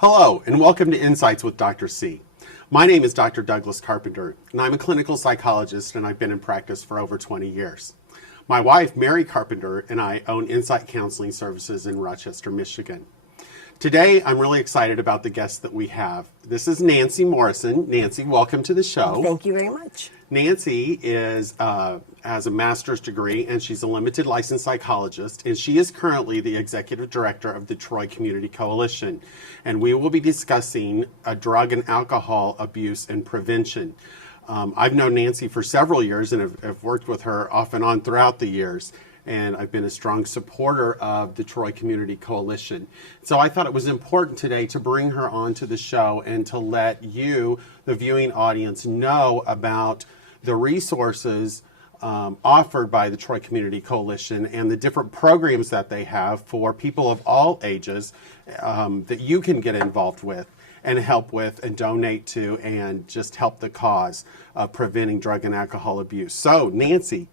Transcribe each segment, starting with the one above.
Hello, and welcome to Insights with Dr. C. My name is Dr. Douglas Carpenter, and I'm a clinical psychologist, and I've been in practice for over 20 years. My wife, Mary Carpenter, and I own Insight Counseling Services in Rochester, Michigan. Today, I'm really excited about the guest that we have. This is Nancy Morrison. Nancy, welcome to the show. Thank you very much. Nancy has a master's degree, and she's a limited licensed psychologist, and she is currently the executive director of the Troy Community Coalition. And we will be discussing drug and alcohol abuse and prevention. I've known Nancy for several years and have worked with her off and on throughout the years. And I've been a strong supporter of the Troy Community Coalition. So I thought it was important today to bring her onto the show and to let you, the viewing audience, know about the resources offered by the Troy Community Coalition and the different programs that they have for people of all ages that you can get involved with and help with and donate to and just help the cause of preventing drug and alcohol abuse. So, Nancy,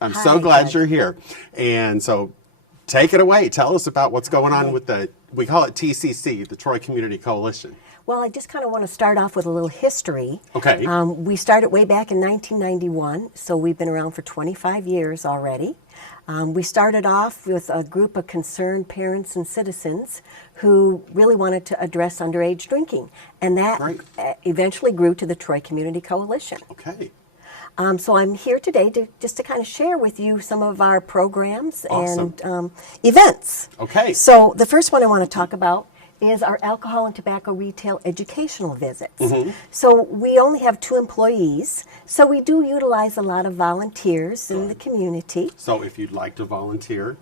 I'm so glad you're here. And so take it away. Tell us about what's going on with we call it TCC, the Troy Community Coalition. Well, I just kind of want to start off with a little history. Okay. We started way back in 1991, so we've been around for 25 years already. We started off with a group of concerned parents and citizens who really wanted to address underage drinking. And that eventually grew to the Troy Community Coalition. Okay. So I'm here today to kind of share with you some of our programs and events. Okay. So the first one I want to talk about is our alcohol and tobacco retail educational visits. Mm-hmm. So we only have 2 employees, so we do utilize a lot of volunteers in the community. So if you'd like to volunteer.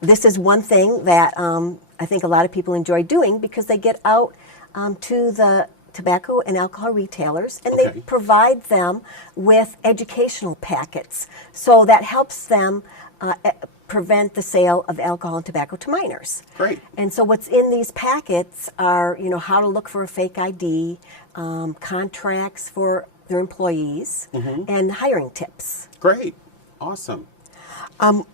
This is one thing that I think a lot of people enjoy doing because they get out to the tobacco and alcohol retailers, and they provide them with educational packets. So that helps them prevent the sale of alcohol and tobacco to minors. Great. And so what's in these packets are, how to look for a fake ID, contracts for their employees, and hiring tips. Great. Awesome.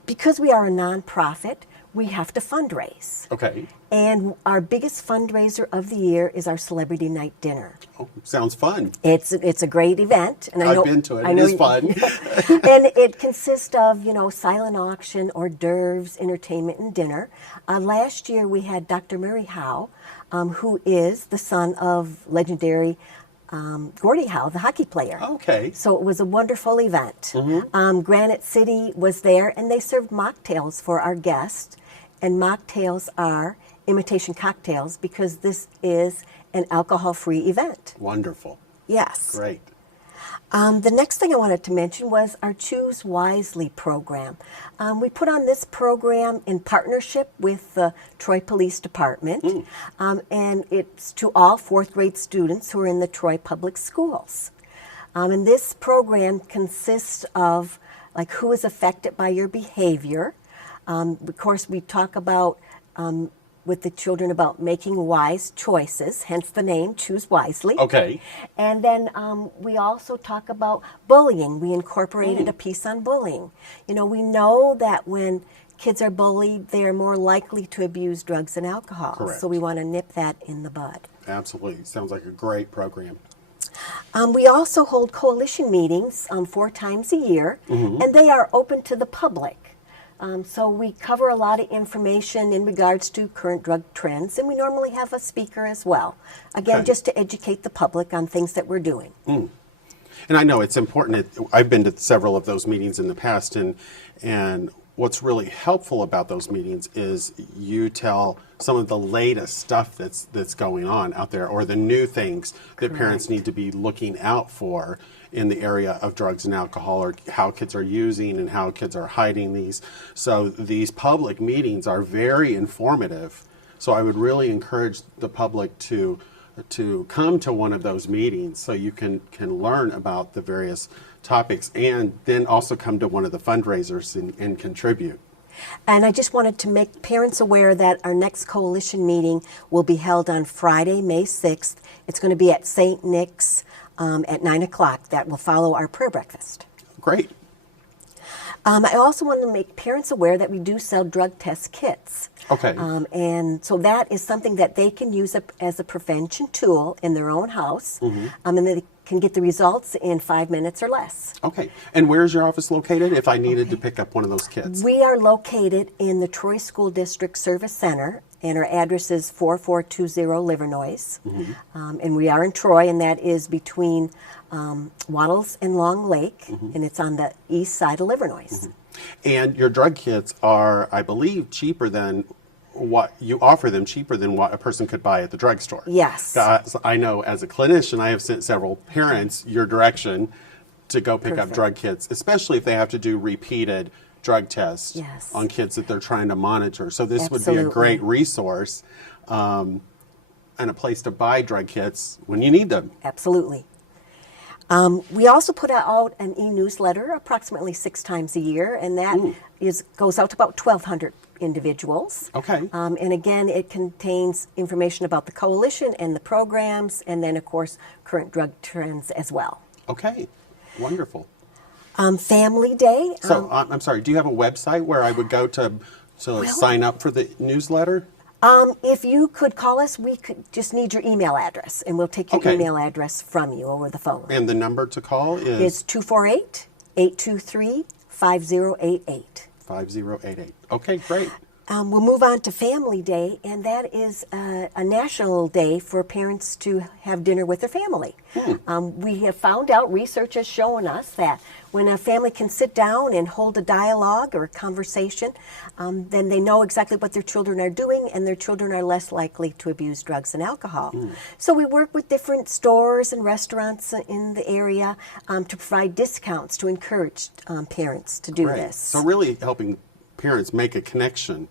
Because we are a nonprofit, we have to fundraise. Okay. And our biggest fundraiser of the year is our Celebrity Night Dinner. Oh, sounds fun. It's a great event, and I've been to it. It is fun. And it consists of silent auction, hors d'oeuvres, entertainment, and dinner. Last year we had Dr. Murray Howe, who is the son of legendary Gordie Howe, the hockey player. Okay. So it was a wonderful event. Granite City was there, and they served mocktails for our guests. And mocktails are imitation cocktails because this is an alcohol-free event. Wonderful. Yes. Great. The next thing I wanted to mention was our Choose Wisely program. We put on this program in partnership with the Troy Police Department, and it's to all 4th grade students who are in the Troy Public Schools. And this program consists of who is affected by your behavior. Of course, we talk about with the children about making wise choices, hence the name, Choose Wisely. Okay. And then we also talk about bullying. We incorporated a piece on bullying. We know that when kids are bullied, they are more likely to abuse drugs and alcohol. Correct. So we want to nip that in the bud. Absolutely. Sounds like a great program. We also hold coalition meetings 4 times a year, and they are open to the public. So we cover a lot of information in regards to current drug trends, and we normally have a speaker as well. Again, just to educate the public on things that we're doing. And I know it's important. I've been to several of those meetings in the past, and what's really helpful about those meetings is you tell some of the latest stuff that's going on out there, or the new things that parents need to be looking out for in the area of drugs and alcohol, or how kids are using and how kids are hiding these. So these public meetings are very informative. So I would really encourage the public to come to one of those meetings so you can learn about the various topics, and then also come to one of the fundraisers and contribute. And I just wanted to make parents aware that our next coalition meeting will be held on Friday, May 6th. It's going to be at St. Nick's at 9 o'clock. That will follow our prayer breakfast. Great. I also want to make parents aware that we do sell drug test kits. Okay. And so that is something that they can use as a prevention tool in their own house, and they can get the results in 5 minutes or less. Okay. And where is your office located if I needed to pick up one of those kids? We are located in the Troy School District Service Center, and our address is 4420 Livernois. And we are in Troy, and that is between Wattles and Long Lake, and it's on the east side of Livernois. And your drug kits are, I believe, cheaper than what you offer them, cheaper than what a person could buy at the drugstore. Yes. I know as a clinician, I have sent several parents your direction to go pick up drug kits, especially if they have to do repeated drug tests on kids that they're trying to monitor. So this would be a great resource and a place to buy drug kits when you need them. Absolutely. We also put out an e-newsletter approximately 6 times a year, and that goes out to about 1,200 individuals. Okay. And again, it contains information about the coalition and the programs, and then, of course, current drug trends as well. Okay. Wonderful. Family Day. So, I'm sorry, do you have a website where I would go to sign up for the newsletter? If you could call us, we could just need your email address, and we'll take your email address from you over the phone. And the number to call is? It's 248-823-5088. 5088. Okay, great. We'll move on to Family Day, and that is a national day for parents to have dinner with their family. We have found out, research has shown us that when a family can sit down and hold a dialogue or a conversation, then they know exactly what their children are doing, and their children are less likely to abuse drugs and alcohol. So we work with different stores and restaurants in the area to provide discounts to encourage parents to do this. So really helping parents make a connection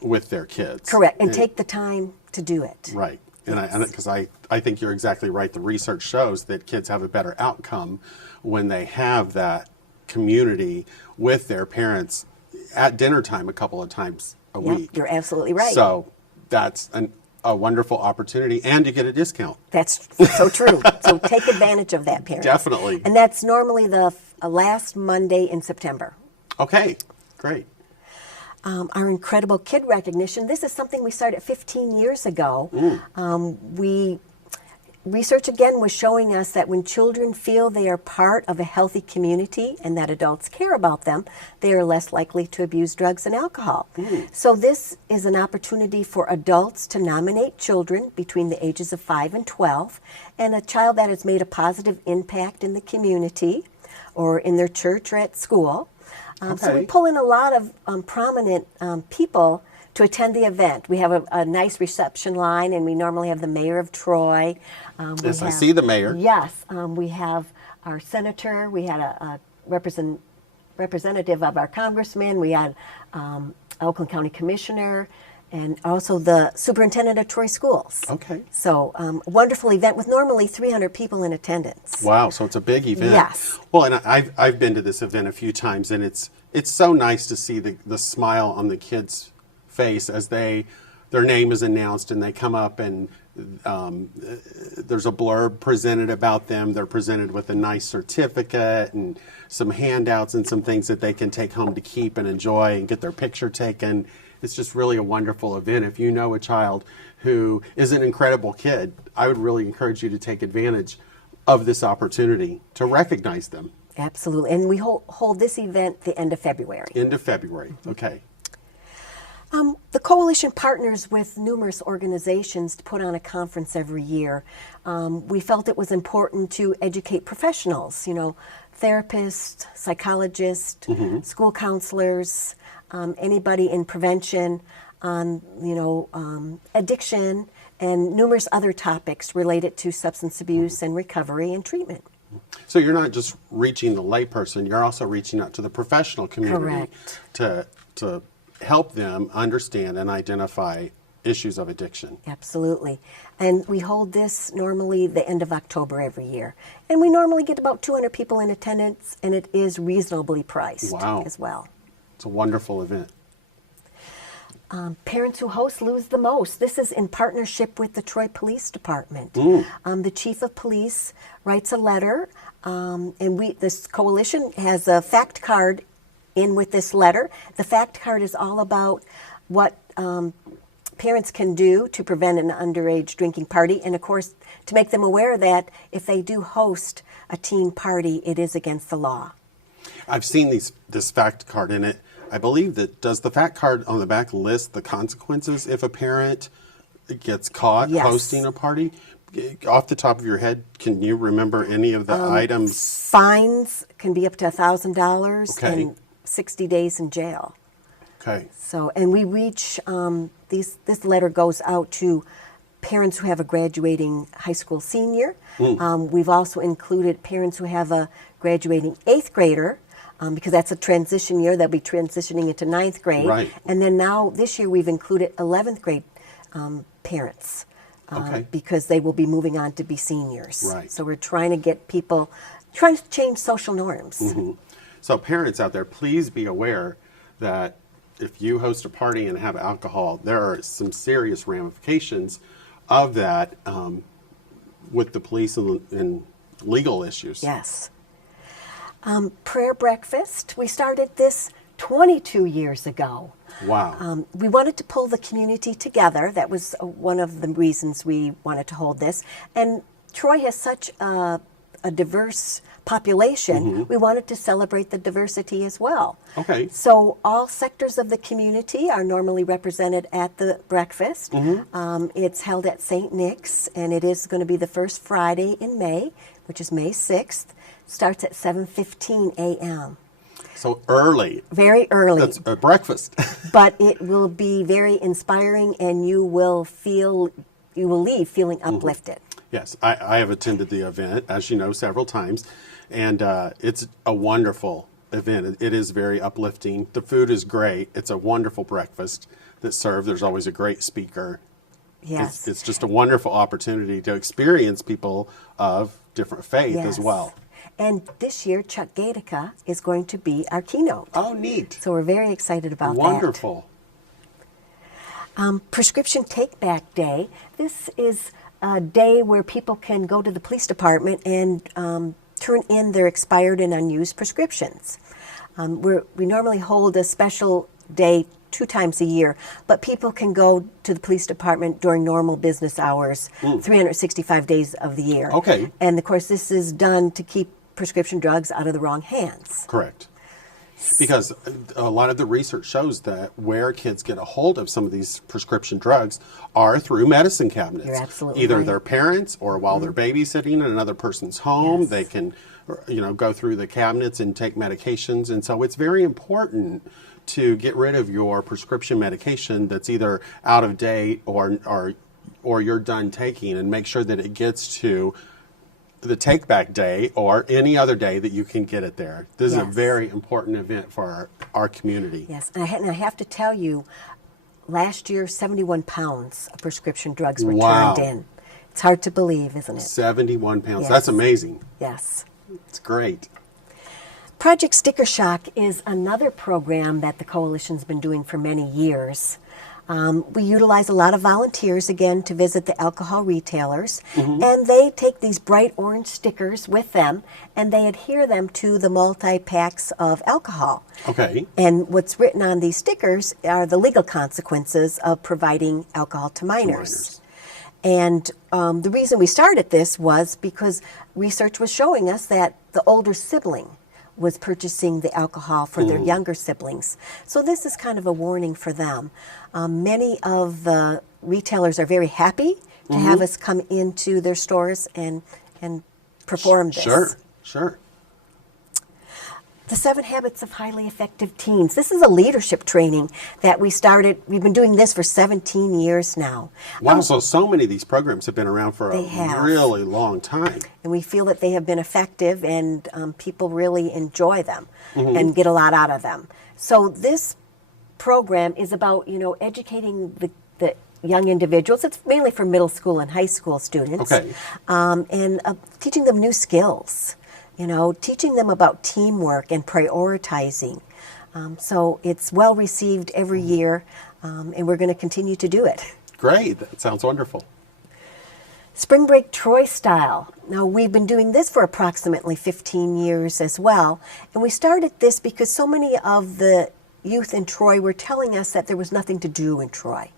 with their kids. Correct, and take the time to do it. Right. And because I think you're exactly right. The research shows that kids have a better outcome when they have that community with their parents at dinner time a couple of times a week. You're absolutely right. So that's a wonderful opportunity, and you get a discount. That's so true. So take advantage of that, parents. Definitely. And that's normally the last Monday in September. Okay, great. Our incredible kid recognition. This is something we started 15 years ago. Research again was showing us that when children feel they are part of a healthy community and that adults care about them, they are less likely to abuse drugs and alcohol. So this is an opportunity for adults to nominate children between the ages of 5 and 12, and a child that has made a positive impact in the community or in their church or at school. So we pull in a lot of prominent people to attend the event. We have a nice reception line, and we normally have the mayor of Troy. Yes, I see the mayor. Yes, we have our senator. We had a representative of our congressman. We had Oakland County Commissioner, and also the superintendent of Troy Schools. Okay. So a wonderful event with normally 300 people in attendance. Wow, so it's a big event. Yes. Well, and I've been to this event a few times, and it's so nice to see the smile on the kids' face as their name is announced and they come up, and there's a blurb presented about them. They're presented with a nice certificate and some handouts and some things that they can take home to keep and enjoy and get their picture taken. It's just really a wonderful event. If you know a child who is an incredible kid, I would really encourage you to take advantage of this opportunity to recognize them. Absolutely. And we hold this event the end of February. End of February. Okay. The coalition partners with numerous organizations to put on a conference every year. We felt it was important to educate professionals, therapists, psychologists, school counselors, anybody in prevention on, addiction and numerous other topics related to substance abuse and recovery and treatment. So you're not just reaching the layperson, you're also reaching out to the professional community. Correct. to help them understand and identify issues of addiction. Absolutely. And we hold this normally the end of October every year. And we normally get about 200 people in attendance, and it is reasonably priced as well. It's a wonderful event. Parents who host lose the most. This is in partnership with the Troy Police Department. The chief of police writes a letter, and this coalition has a fact card in with this letter. The fact card is all about what parents can do to prevent an underage drinking party, and of course to make them aware that if they do host a teen party, it is against the law. I've seen this fact card in it. I believe that, does the fact card on the back list the consequences if a parent gets caught Yes. hosting a party? Off the top of your head, can you remember any of the items? Fines can be up to $1,000 Okay. and 60 days in jail. Okay. So, and we reach, this letter goes out to parents who have a graduating high school senior. We've also included parents who have a graduating 8th grader, because that's a transition year. They'll be transitioning into 9th grade. Right. And then now, this year, we've included 11th grade parents. Okay. Because they will be moving on to be seniors. Right. So we're trying to get people, trying to change social norms. So parents out there, please be aware that if you host a party and have alcohol, there are some serious ramifications of that with the police and legal issues. Yes. Prayer breakfast. We started this 22 years ago. Wow. We wanted to pull the community together. That was one of the reasons we wanted to hold this. And Troy has such a diverse population. We wanted to celebrate the diversity as well. Okay. So all sectors of the community are normally represented at the breakfast. It's held at St. Nick's, and it is going to be the first Friday in May, which is May 6th. Starts at 7:15 a.m. So early. Very early. That's a breakfast. But it will be very inspiring, and you will leave feeling uplifted. Yes, I have attended the event, as you know, several times, and it's a wonderful event. It is very uplifting. The food is great. It's a wonderful breakfast that's served. There's always a great speaker. Yes. It's just a wonderful opportunity to experience people of different faith Yes. as well. And this year, Chuck Gatica is going to be our keynote. Oh, neat. So we're very excited about Wonderful. that. Prescription Take Back Day. This is a day where people can go to the police department and turn in their expired and unused prescriptions. We normally hold a special day 2 times a year, but people can go to the police department during normal business hours, 365 days of the year. Okay. And of course, this is done to keep prescription drugs out of the wrong hands. Correct. Because a lot of the research shows that where kids get a hold of some of these prescription drugs are through medicine cabinets. You're absolutely Either right. their parents or while they're babysitting in another person's home, Yes. they can, go through the cabinets and take medications. And so it's very important to get rid of your prescription medication that's either out of date or you're done taking, and make sure that it gets to the Take Back Day or any other day that you can get it there. This is a Yes. very important event for our community. Yes, and I have to tell you, last year, 71 pounds of prescription drugs were Wow. turned in. It's hard to believe, isn't it? 71 pounds. Yes. That's amazing. Yes. It's great. Project Sticker Shock is another program that the Coalition's been doing for many years. We utilize a lot of volunteers, again, to visit the alcohol retailers, and they take these bright orange stickers with them, and they adhere them to the multi-packs of alcohol. Okay. And what's written on these stickers are the legal consequences of providing alcohol to minors. And the reason we started this was because research was showing us that the older sibling was purchasing the alcohol for their younger siblings. So this is kind of a warning for them. Many of the retailers are very happy to have us come into their stores and perform this. Sure. The 7 Habits of Highly Effective Teens. This is a leadership training that we started. We've been doing this for 17 years now. Wow, so many of these programs have been around for They a have. really long time. And we feel that they have been effective, and people really enjoy them and get a lot out of them. So this program is about, educating the young individuals. It's mainly for middle school and high school students. Okay. And teaching them new skills, teaching them about teamwork and prioritizing. So it's well received every year, and we're going to continue to do it. Great. That sounds wonderful. Spring Break Troy Style. Now, we've been doing this for approximately 15 years as well, and we started this because so many of the youth in Troy were telling us that there was nothing to do in Troy.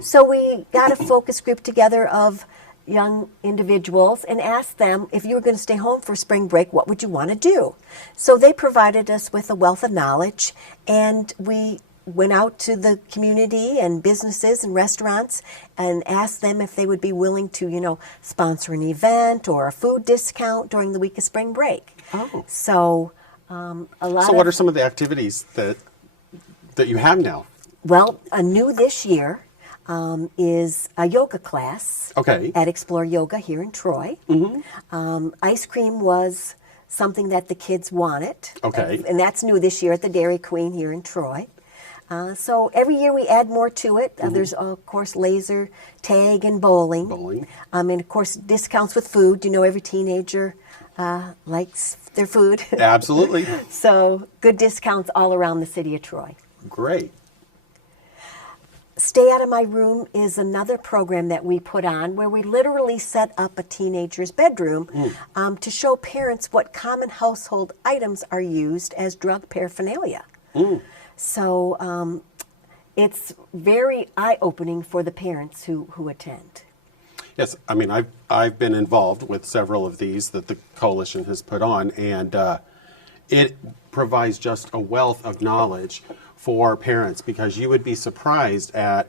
So we got a focus group together of young individuals and asked them, if you were going to stay home for spring break, what would you want to do? So they provided us with a wealth of knowledge, and we went out to the community and businesses and restaurants and asked them if they would be willing to, sponsor an event or a food discount during the week of spring break. Oh. So So what are some of the activities that you have now? Well, new this year is a yoga class at Explore Yoga here in Troy. Ice cream was something that the kids wanted. And that's new this year at the Dairy Queen here in Troy. So every year we add more to it. There's, of course, laser tag and bowling. And, of course, discounts with food. Every teenager likes their food. Absolutely. So good discounts all around the city of Troy. Great. Stay Out of My Room is another program that we put on where we literally set up a teenager's bedroom to show parents what common household items are used as drug paraphernalia. So it's very eye-opening for the parents who attend. Yes, I mean, I've been involved with several of these that the coalition has put on, and it provides just a wealth of knowledge for parents, because you would be surprised at,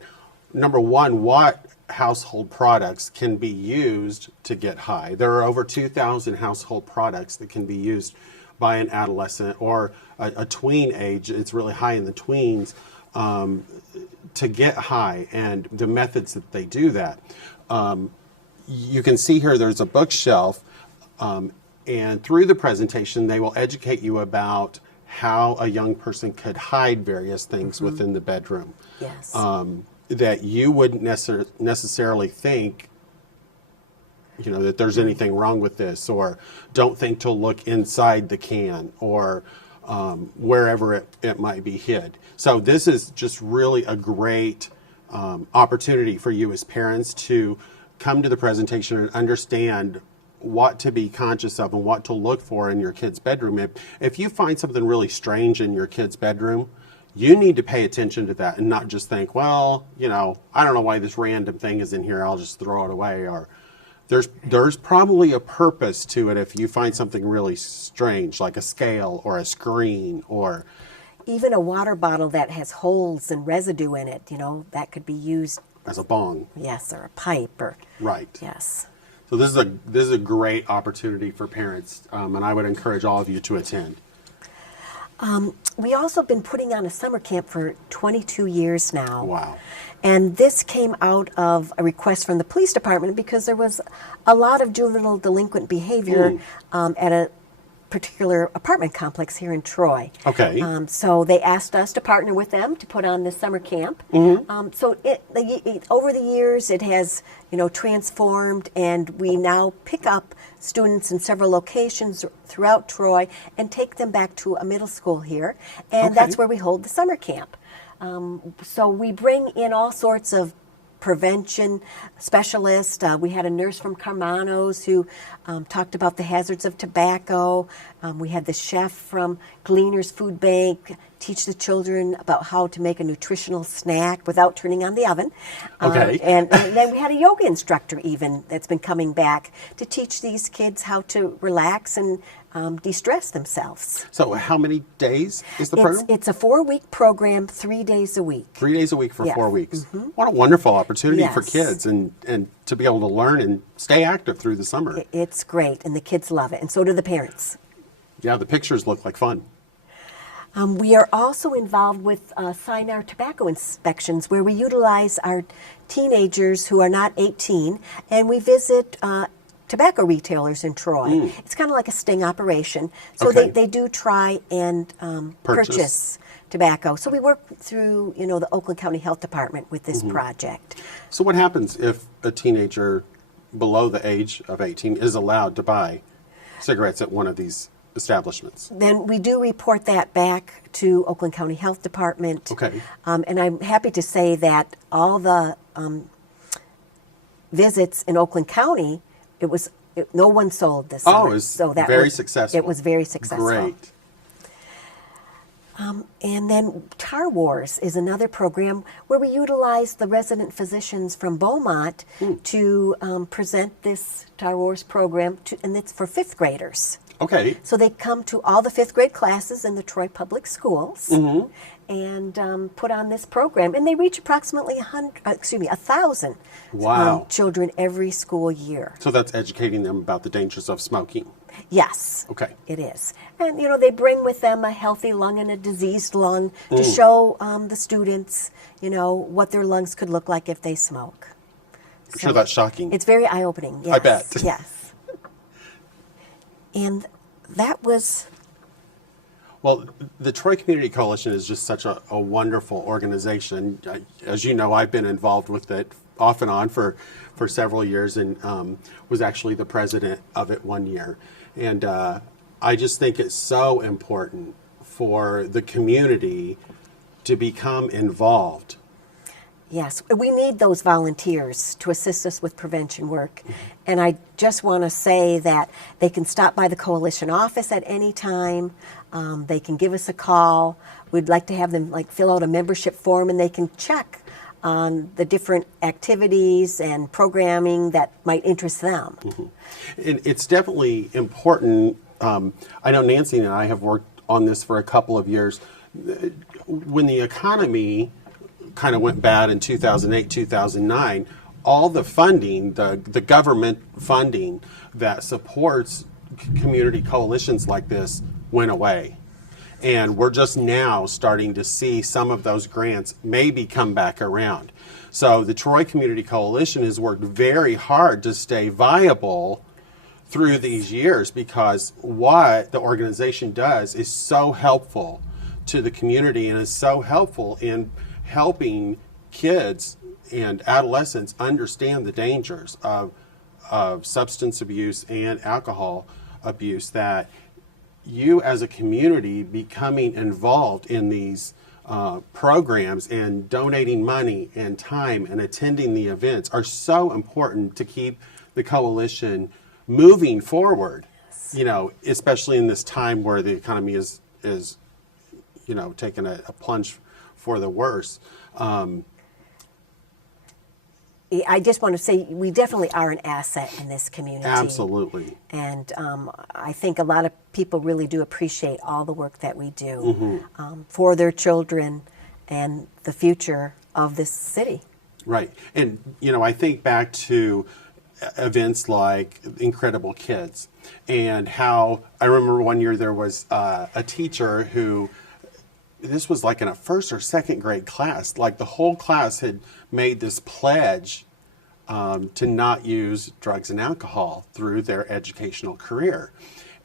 number one, what household products can be used to get high. There are over 2,000 household products that can be used by an adolescent or a tween age. It's really high in the tweens to get high, and the methods that they do that. You can see here there's a bookshelf, and through the presentation they will educate you about how a young person could hide various things within the bedroom. Yes. That you wouldn't necessarily think, that there's anything wrong with this, or don't think to look inside the can, or wherever it might be hid. So this is just really a great opportunity for you as parents to come to the presentation and understand what to be conscious of and what to look for in your kid's bedroom. If you find something really strange in your kid's bedroom, you need to pay attention to that and not just think, well, I don't know why this random thing is in here, I'll just throw it away. Or there's probably a purpose to it if you find something really strange, like a scale or a screen, or even a water bottle that has holes and residue in it, that could be used as a bong. Yes, or a pipe, or right. Yes. So this is a great opportunity for parents, and I would encourage all of you to attend. We also been putting on a summer camp for 22 years now. Wow. And this came out of a request from the police department because there was a lot of juvenile delinquent behavior at a particular apartment complex here in Troy. Okay. So they asked us to partner with them to put on this summer camp. So over the years it has transformed, and we now pick up students in several locations throughout Troy and take them back to a middle school here, and that's where we hold the summer camp. So we bring in all sorts of prevention specialists. We had a nurse from Carmanos who talked about the hazards of tobacco. We had the chef from Gleaner's Food Bank teach the children about how to make a nutritional snack without turning on the oven. And then we had a yoga instructor even that's been coming back to teach these kids how to relax and de-stress themselves. So how many days is the program? It's a 4-week program, 3 days a week. 3 days a week for 4 weeks. What a wonderful opportunity for kids, and to be able to learn and stay active through the summer. It's great, and the kids love it, and so do the parents. Yeah, the pictures look like fun. We are also involved with Sinar tobacco inspections, where we utilize our teenagers who are not 18, and we visit tobacco retailers in Troy. It's kind of like a sting operation. So they do try and purchase tobacco. So we work through, the Oakland County Health Department with this project. So what happens if a teenager below the age of 18 is allowed to buy cigarettes at one of these establishments? Then we do report that back to Oakland County Health Department. And I'm happy to say that all the visits in Oakland County, no one sold this summer. Oh, it was very successful. It was very successful. Great. And then Tar Wars is another program where we utilize the resident physicians from Beaumont to present this Tar Wars program, and it's for fifth graders. Okay. So they come to all the fifth grade classes in the Troy Public Schools and put on this program, and they reach approximately 1,000 Wow. children every school year. So that's educating them about the dangers of smoking. Yes. Okay. It is. And, they bring with them a healthy lung and a diseased lung to show the students, what their lungs could look like if they smoke. I'm sure that's shocking. It's very eye-opening. Yes. I bet. Yes. And that was... Well, the Troy Community Coalition is just such a wonderful organization. As you know, I've been involved with it off and on for several years, and was actually the president of it one year. And I just think it's so important for the community to become involved. Yes, we need those volunteers to assist us with prevention work. And I just want to say that they can stop by the coalition office at any time. They can give us a call. We'd like to have them fill out a membership form, and they can check on the different activities and programming that might interest them. And it's definitely important. I know Nancy and I have worked on this for a couple of years. When the economy kind of went bad in 2008, 2009, all the funding, the government funding that supports community coalitions like this went away. And we're just now starting to see some of those grants maybe come back around. So the Troy Community Coalition has worked very hard to stay viable through these years, because what the organization does is so helpful to the community and is so helpful in helping kids and adolescents understand the dangers of substance abuse and alcohol abuse, that you as a community becoming involved in these programs and donating money and time and attending the events are so important to keep the coalition moving forward. Especially in this time where the economy is taking a plunge for the worse. I just want to say we definitely are an asset in this community. Absolutely. And I think a lot of people really do appreciate all the work that we do for their children and the future of this city. Right. And, I think back to events like Incredible Kids, and how I remember one year there was a teacher who, this was like in a first or second grade class, the whole class had made this pledge to not use drugs and alcohol through their educational career.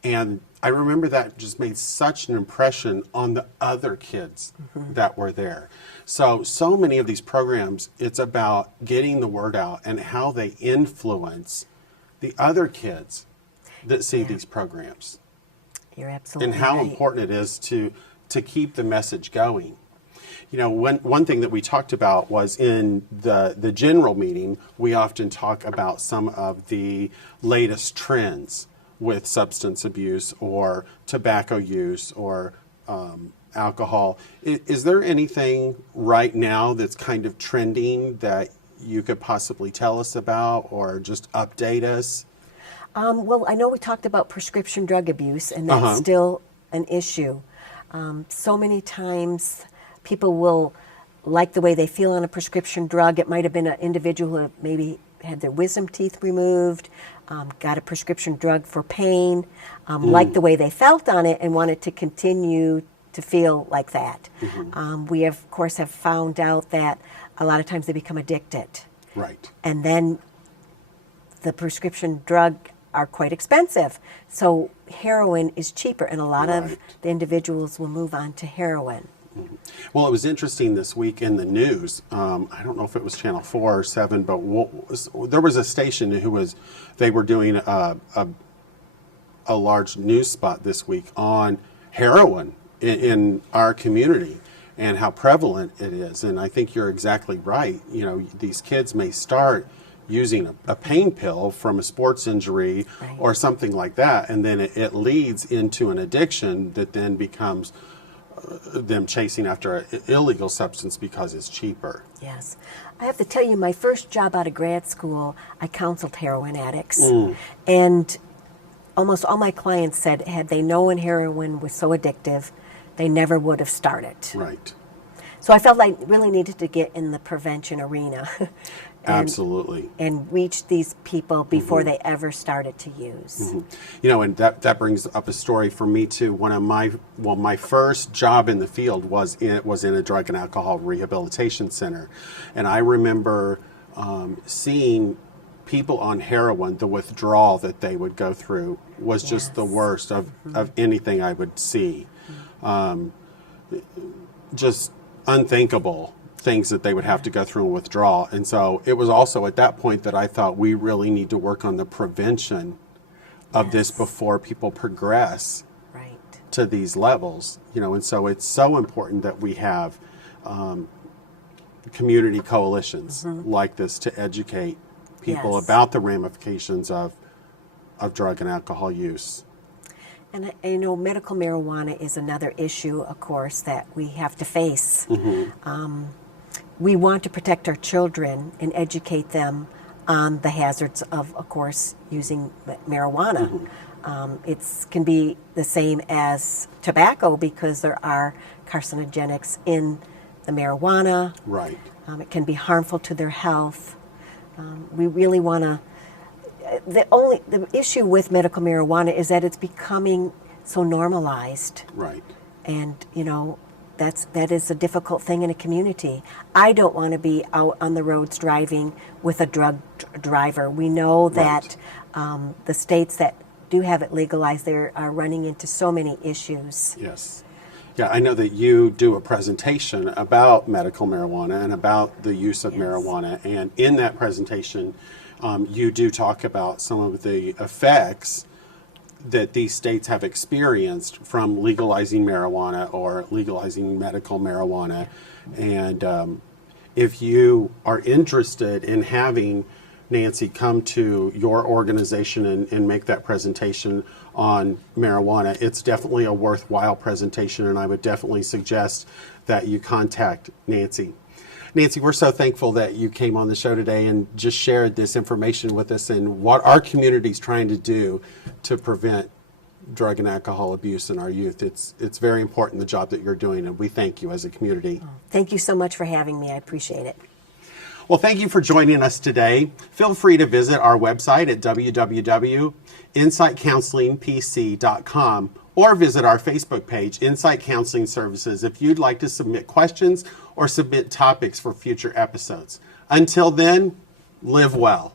And I remember that just made such an impression on the other kids that were there. So many of these programs, it's about getting the word out and how they influence the other kids that see these programs. You're absolutely and how right. important it is to keep the message going. One thing that we talked about was in the general meeting, we often talk about some of the latest trends with substance abuse or tobacco use or alcohol. Is there anything right now that's kind of trending that you could possibly tell us about or just update us? Well, I know we talked about prescription drug abuse, and that's still an issue. So many times people will like the way they feel on a prescription drug. It might have been an individual who maybe had their wisdom teeth removed, got a prescription drug for pain, liked the way they felt on it and wanted to continue to feel like that. We, of course, have found out that a lot of times they become addicted. Right. And then the prescription drug are quite expensive. So heroin is cheaper, and a lot of the individuals will move on to heroin. Well, it was interesting this week in the news. I don't know if it was Channel 4 or 7, but there was a station they were doing a large news spot this week on heroin in our community and how prevalent it is. And I think you're exactly right. These kids may start using a pain pill from a sports injury or something like that, and then it leads into an addiction that then becomes them chasing after an illegal substance because it's cheaper. Yes. I have to tell you, my first job out of grad school, I counseled heroin addicts. And almost all my clients said had they known heroin was so addictive, they never would have started. Right. So I felt I really needed to get in the prevention arena. Absolutely. And reach these people before they ever started to use. You know, and that brings up a story for me too. One of my first job in the field was in a drug and alcohol rehabilitation center, and I remember seeing people on heroin. The withdrawal that they would go through was just the worst of anything I would see. Just unthinkable things that they would have to go through and withdraw. And so it was also at that point that I thought we really need to work on the prevention of this before people progress to these levels. You know, and so it's so important that we have community coalitions like this to educate people about the ramifications of drug and alcohol use. And you know, medical marijuana is another issue, of course, that we have to face. We want to protect our children and educate them on the hazards of course, using marijuana. It can be the same as tobacco because there are carcinogenics in the marijuana. Right. It can be harmful to their health. We really want to. The issue with medical marijuana is that it's becoming so normalized. Right. And you know, that is a difficult thing in a community. I don't want to be out on the roads driving with a drug driver. We know that the states that do have it legalized, they are running into so many issues. Yes. Yeah, I know that you do a presentation about medical marijuana and about the use of marijuana. And in that presentation, you do talk about some of the effects that these states have experienced from legalizing marijuana or legalizing medical marijuana. And if you are interested in having Nancy come to your organization and make that presentation on marijuana, it's definitely a worthwhile presentation, and I would definitely suggest that you contact Nancy. Nancy, we're so thankful that you came on the show today and just shared this information with us and what our community is trying to do to prevent drug and alcohol abuse in our youth. It's very important, the job that you're doing, and we thank you as a community. Thank you so much for having me. I appreciate it. Well, thank you for joining us today. Feel free to visit our website at www.insightcounselingpc.com or visit our Facebook page, Insight Counseling Services, if you'd like to submit questions or submit topics for future episodes. Until then, live well.